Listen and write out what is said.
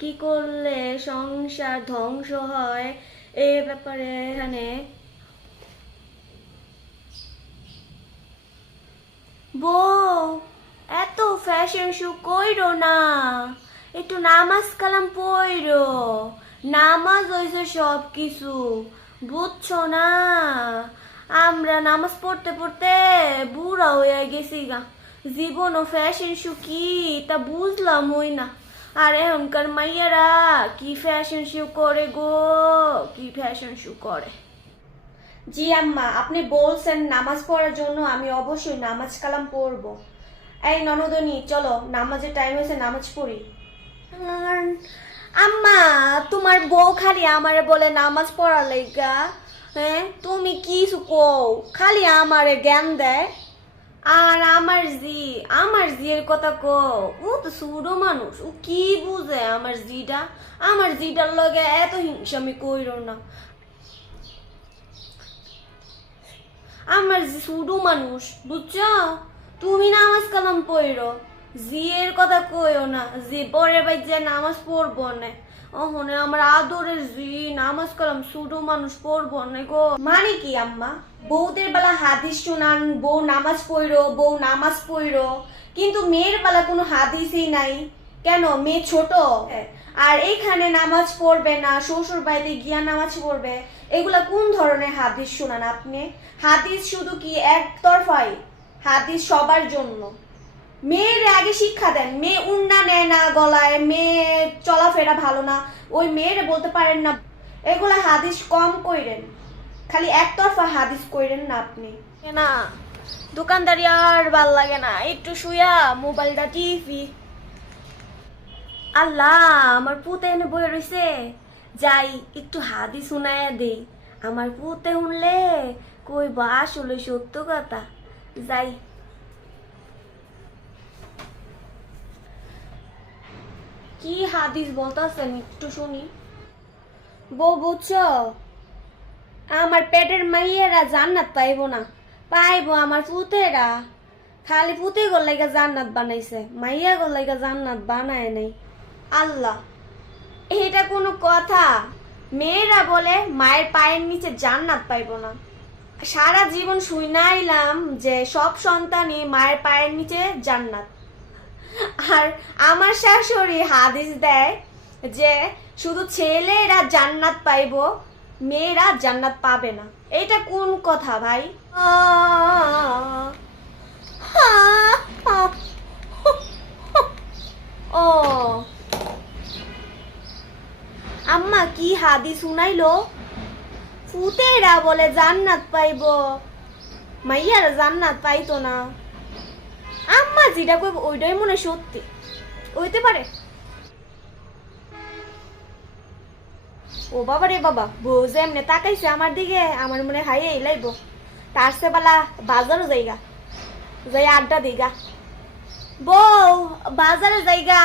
কি করলে সংসার ধ্বংস হয় এ ব্যাপারে এখানে বউ এত ফ্যাশন শো কইরো না, একটু নামাজ কালাম পইরো। নামাজ হইছে সব কিছু, বুঝছো না? আমরা নামাজ পড়তে পড়তে বুড়া হয়ে গেছি গা। জীবন ও ফ্যাশন শো কি তা বুঝলাম ওই না। আর এখনকার মাইয়ারা কি ফ্যাশন শো করে গো, কি ফ্যাশন শো করে। জি আম্মা, আপনি বলছেন নামাজ পড়ার জন্য, আমি অবশ্যই নামাজ কালাম পড়বো। এই ননদনী চলো, নামাজের টাইম হয়েছে, নামাজ পড়ি। আর আম্মা, তোমার বউ খালি আমারে বলে নামাজ পড়ার লাইগা। হ্যাঁ, তুমি কিছু কও, খালি আমারে জ্ঞান দেয়। আর আমার জিয়ের কথা কও, ও তো ছোট মানুষ, ও কি বুঝে আমার জিটা। আমার জিটার লগে এত হিংসামি কইরো না। আমার যে ছোট মানুষ, বুঝছো? তুমি নামাজ কালাম পড়ো, জিয়ের কথা কইও না, জি পরে ভাই যে নামাজ পড়বো না। ওহনে আমার আদরের জি নামাজ কালাম ছোট মানুষ পড়বো না গো। মানে কি আম্মা, বউদের বেলা হাদিস শুনান, বউ নামাজ পড়ো, বউ নামাজ পড়ো, কিন্তু মেয়ের বেলা কোনো হাদিসই নাই। কেন, মেয়ে ছোট? আর এইখানে নামাজ পড়বে না, শ্বশুর বাড়িতে গিয়া নামাজ পড়বে, এগুলা কোন ধরনের হাদিস শোনান আপনি? হাদিস শুধু কি একতরফাই? হাদিস সবার জন্য। মেয়ের আগে শিক্ষা দেন। মেয়ে উন্না নেয় না গলায়, মেয়ে চলাফেরা ভালো না, ওই মেয়েরে বলতে পারেন না এগুলা হাদিস কম কইরেন, খালি একতরফা হাদিস কইরেন না আপনি। না, দোকানদারি আর ভাল লাগে না, একটু শুয়া মোবাইলটা টিপি। আল্লাহ, আমার পুতে এনে বয়ে রইছে, যাই একটু হাদি শুনাইয়া দেই। আমার পুতে শুনলে কইবা আসলে সত্য কথা। যাই। কি হাদিস বলতাছেন একটু শুনি। বউ বুঝছো, আমার পেটের মাইয়েরা জান্নাত পাইবো না, পাইবো আমার পুতেরা। খালি পুতে গোর লাইগা জান্নাত বানাইছে, মাইয়া গোর লাইগা জান্নাত বানায় নাই। আল্লাহ, এটা কোনো কথা? মেয়েরা বলে মায়ের পায়ের নিচে জান্নাত পাইবো না। সারা জীবন শুনাইলাম যে সব সন্তানই মায়ের পায়ের নিচে জান্নাত। আর আমার শাশুড়ি হাদিস দেয় যে শুধু ছেলেরা জান্নাত পাইবো, মেয়েরা জান্নাত পাবে না। এটা কোন কথা ভাই? ও আম্মা, কি হাদিস শুনাইলো? ফুতেরা বলে জান্নাত পাইবো, মাইয়ারা জান্নাত পাইতো না। আম্মা যেটা কইব ওইটাই মনে সত্যি হইতে পারে। ও বাবা রে বাবা, বউ যে এমনি তাকাইছে আমার দিকে, আমার মনে হাইয়ে লাইব। তার সে বেলা বাজারও যাইগা, যাই আড্ডা দিগা। বউ বাজারে যাইগা।